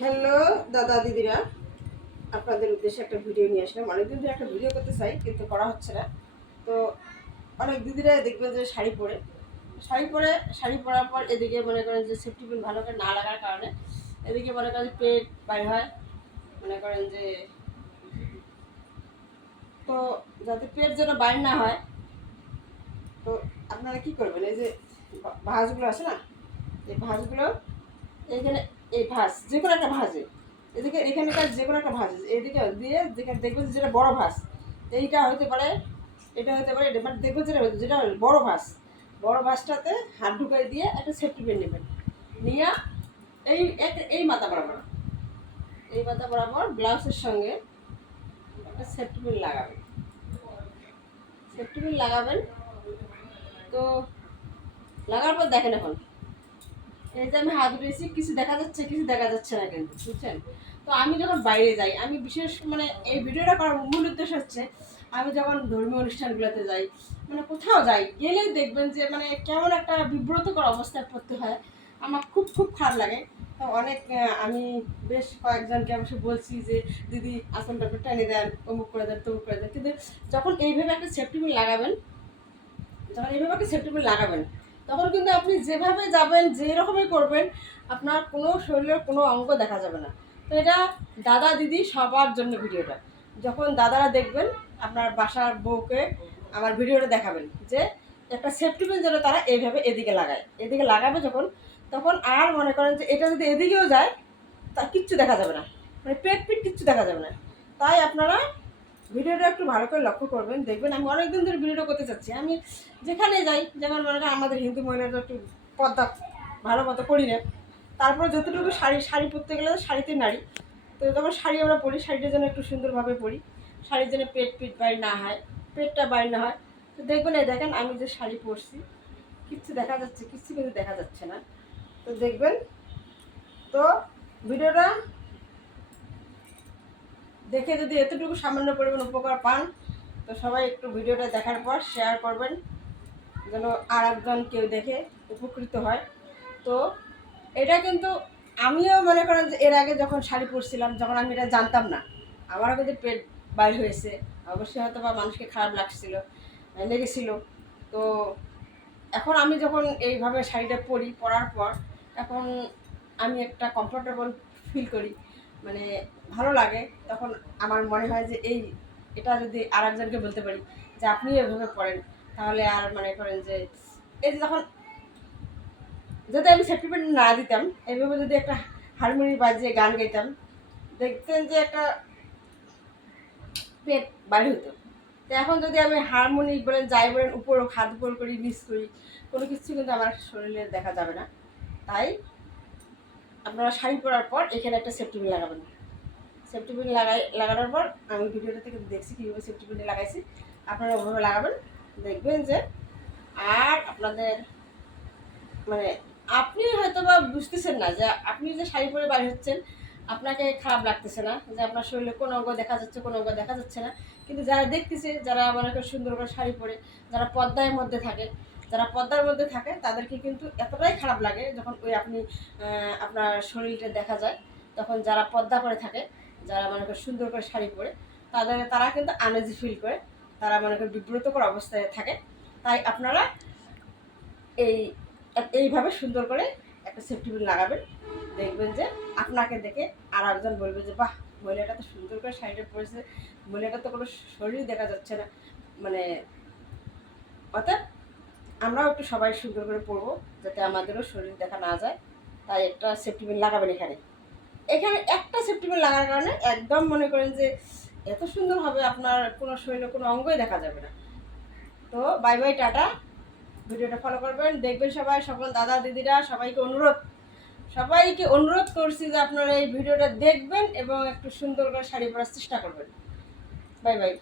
Hello দাদা দিদিরা, আপনাদের উদ্দেশ্যে একটা ভিডিও নিয়ে আসলাম। অনেকদিন ধরে একটা ভিডিও করতে চাই, কিন্তু করা হচ্ছে না। তো অনেক দিদিরা দেখবেন যে শাড়ি পরার পর এদিকে মনে করেন যে সেফটি পিন ভালো করে না লাগার কারণে এদিকে মনে করেন যে পেট বাইর হয়, মনে করেন যে। তো যাতে পেট যেন বাইর না হয়, তো আপনারা কি করবেন, এই যে ভাঁজগুলো আছে না, এই ভাঁজগুলো এইখানে, এই ভাঁজ যে কোনো একটা ভাঁজে এদিকে, এখানকার যে কোনো একটা ভাঁজ এদিকে দিয়ে, যেখানে দেখবেন যেটা বড় ভাঁজ, এইটা হতে পারে, এটা হতে পারে, এটা মানে দেখবেন যেটা যেটা বড় ভাঁজ, বড় ভাঁজটাতে হাত ঢুকাই দিয়ে একটা সেফটি পিন নেবেন, নিয়ে এই এই মাথা বরাবর, এই মাথা বরাবর ব্লাউজের সঙ্গে একটা সেফটি পিন লাগাবেন। সেফটি পিন লাগাবেন, তো লাগার পর দেখেন এখন এই যে আমি হাত উঠেছি, কিছু দেখা যাচ্ছে, কিছু দেখা যাচ্ছে না, কিন্তু বুঝছেন। তো আমি যখন বাইরে যাই, আমি বিশেষ মানে এই ভিডিওটা করার মূল উদ্দেশ্য হচ্ছে, আমি যখন ধর্মীয় অনুষ্ঠানগুলোতে যাই, মানে কোথাও যাই, গেলেই দেখবেন যে মানে কেমন একটা বিব্রতকর অবস্থায় পড়তে হয়, আমার খুব খুব খারাপ লাগে। তো অনেক আমি বেশ কয়েকজনকে অবশ্য বলছি যে দিদি আসনটা একটু টেনে দেন, অমুক করে দেন, তমুক করে দেন, কিন্তু যখন এইভাবে একটা সেফটি পিন লাগাবেন, যখন এইভাবে একটা সেফটি পিন লাগাবেন, তখন কিন্তু আপনি যেভাবে যাবেন, যে রকমই করবেন, আপনার কোনো শরীরের কোনো অঙ্গ দেখা যাবে না। তো এটা দাদা দিদি সবার জন্য ভিডিওটা। যখন দাদারা দেখবেন, আপনার বাসার বউকে আমার ভিডিওটা দেখাবেন যে একটা সেফটি পিন যেন তারা এইভাবে এদিকে লাগায়, এদিকে লাগাবে যখন, তখন আর মনে করেন যে এটা যদি এদিকেও যায়, তা কিচ্ছু দেখা যাবে না, মানে পেট পিট কিচ্ছু দেখা যাবে না। তাই আপনারা ভিডিওটা একটু ভালো করে লক্ষ্য করবেন, দেখবেন। আমি অনেকদিন ধরে ভিডিওটা করতে চাচ্ছি, আমি যেখানে যাই, যেমন মনে করেন আমাদের হিন্দু মহিলারা একটু পর্দা ভালো মতো করি না, তারপরে যতটুকু শাড়ি শাড়ি পরতে গেলে শাড়িতে নাড়ি, তো যখন শাড়ি আমরা পরি, শাড়িটা যেন একটু সুন্দরভাবে পরি, শাড়ির যেন পেট পিট বাইর না হয়, পেটটা বাইর না হয়। তো দেখবেন, এই দেখেন আমি যে শাড়ি পরছি, কিচ্ছু দেখা যাচ্ছে, কিচ্ছু কিন্তু দেখা যাচ্ছে না। তো দেখবেন, তো ভিডিওটা দেখে যদি এতটুকু সামান্য পরিমাণ উপকার পান, তো সবাই একটু ভিডিওটা দেখার পর শেয়ার করবেন, যেন আর একজন কেউ দেখে উপকৃত হয়। তো এটা কিন্তু আমিও মনে করেন যে এর আগে যখন শাড়ি পরছিলাম, যখন আমি এটা জানতাম না, আমারও কিন্তু পেট বাইর হয়েছে, অবশ্যই হয়তো বা মানুষকে খারাপ লাগছিল, লেগেছিল। তো এখন আমি যখন এইভাবে শাড়িটা পরি, পরার পর এখন আমি একটা কমফোর্টেবল ফিল করি, মানে ভালো লাগে। তখন আমার মনে হয় যে এটা যদি আর একজনকে বলতে পারি যে আপনিও এভাবে পড়েন, তাহলে আর মনে করেন যে এই যে যখন, যদি আমি সার্টিফিকেট না দিতাম, এইভাবে যদি একটা হারমোনি বাজিয়ে গান গাইতাম, দেখতেন যে একটা পেট বাড়ি হতো। তো এখন যদি আমি হারমোনি বলেন, যাই বলেন, উপর হাত উপর করি, মিস করি, কোনো কিছু কিন্তু আমার শরীরে দেখা যাবে না। তাই আপনারা শাড়ি পরার পর এখানে একটা সেফটি পিন লাগাবেন। সেফটি পিন লাগানোর পর আমি ভিডিওটা থেকে দেখছি কীভাবে সেফটি পিন লাগাইছি, আপনারা ওভাবে লাগাবেন, দেখবেন যে আর আপনাদের মানে আপনি হয়তো বা বুঝতেছেন না যে আপনি যে শাড়ি পরে বাইরে হচ্ছেন, আপনাকে খারাপ লাগতেছে না যে আপনার শরীরে কোন অঙ্গ দেখা যাচ্ছে, কোন অঙ্গ দেখা যাচ্ছে না। কিন্তু যারা দেখতেছে, যারা মনে করে সুন্দর করে শাড়ি পরে, যারা পর্দার মধ্যে থাকে, যারা পর্দার মধ্যে থাকে, তাদেরকে কিন্তু এতটাই খারাপ লাগে যখন ওই আপনি আপনার শরীরটা দেখা যায়। তখন যারা পর্দা করে থাকে, যারা মনে করে সুন্দর করে শাড়ি পরে, তারা কিন্তু আনইজি ফিল করে, তারা মনে করে বিব্রতকর অবস্থায় থাকে। তাই আপনারা এই এইভাবে সুন্দর করে একটা সেফটি পিন লাগাবেন, দেখবেন যে আপনাকে দেখে আর একজন বলবে যে বাহ, মহিলাটা তো সুন্দর করে শাড়িটা পরেছে, মহিলাটা তো কোনো শরীর দেখা যাচ্ছে না, মানে অর্থাৎ আমরাও একটু সবাই সুন্দর করে পরবো, যাতে আমাদেরও শরীর দেখা না যায়। তাই একটা সেফটি পিন লাগাবেন এখানে, এখানে একটা সেফটি পিন লাগার কারণে একদম মনে করেন যে এত সুন্দর হবে, আপনার কোনো শরীরে কোনো অঙ্গই দেখা যাবে না। তো বাই বাই, টাটা। ভিডিওটা ফলো করবেন, দেখবেন সবাই, সকল দাদা দিদিরা সবাইকে অনুরোধ করছি যে আপনারা এই ভিডিওটা দেখবেন এবং একটু সুন্দর করে শাড়ি পরার চেষ্টা করবেন। Bye bye.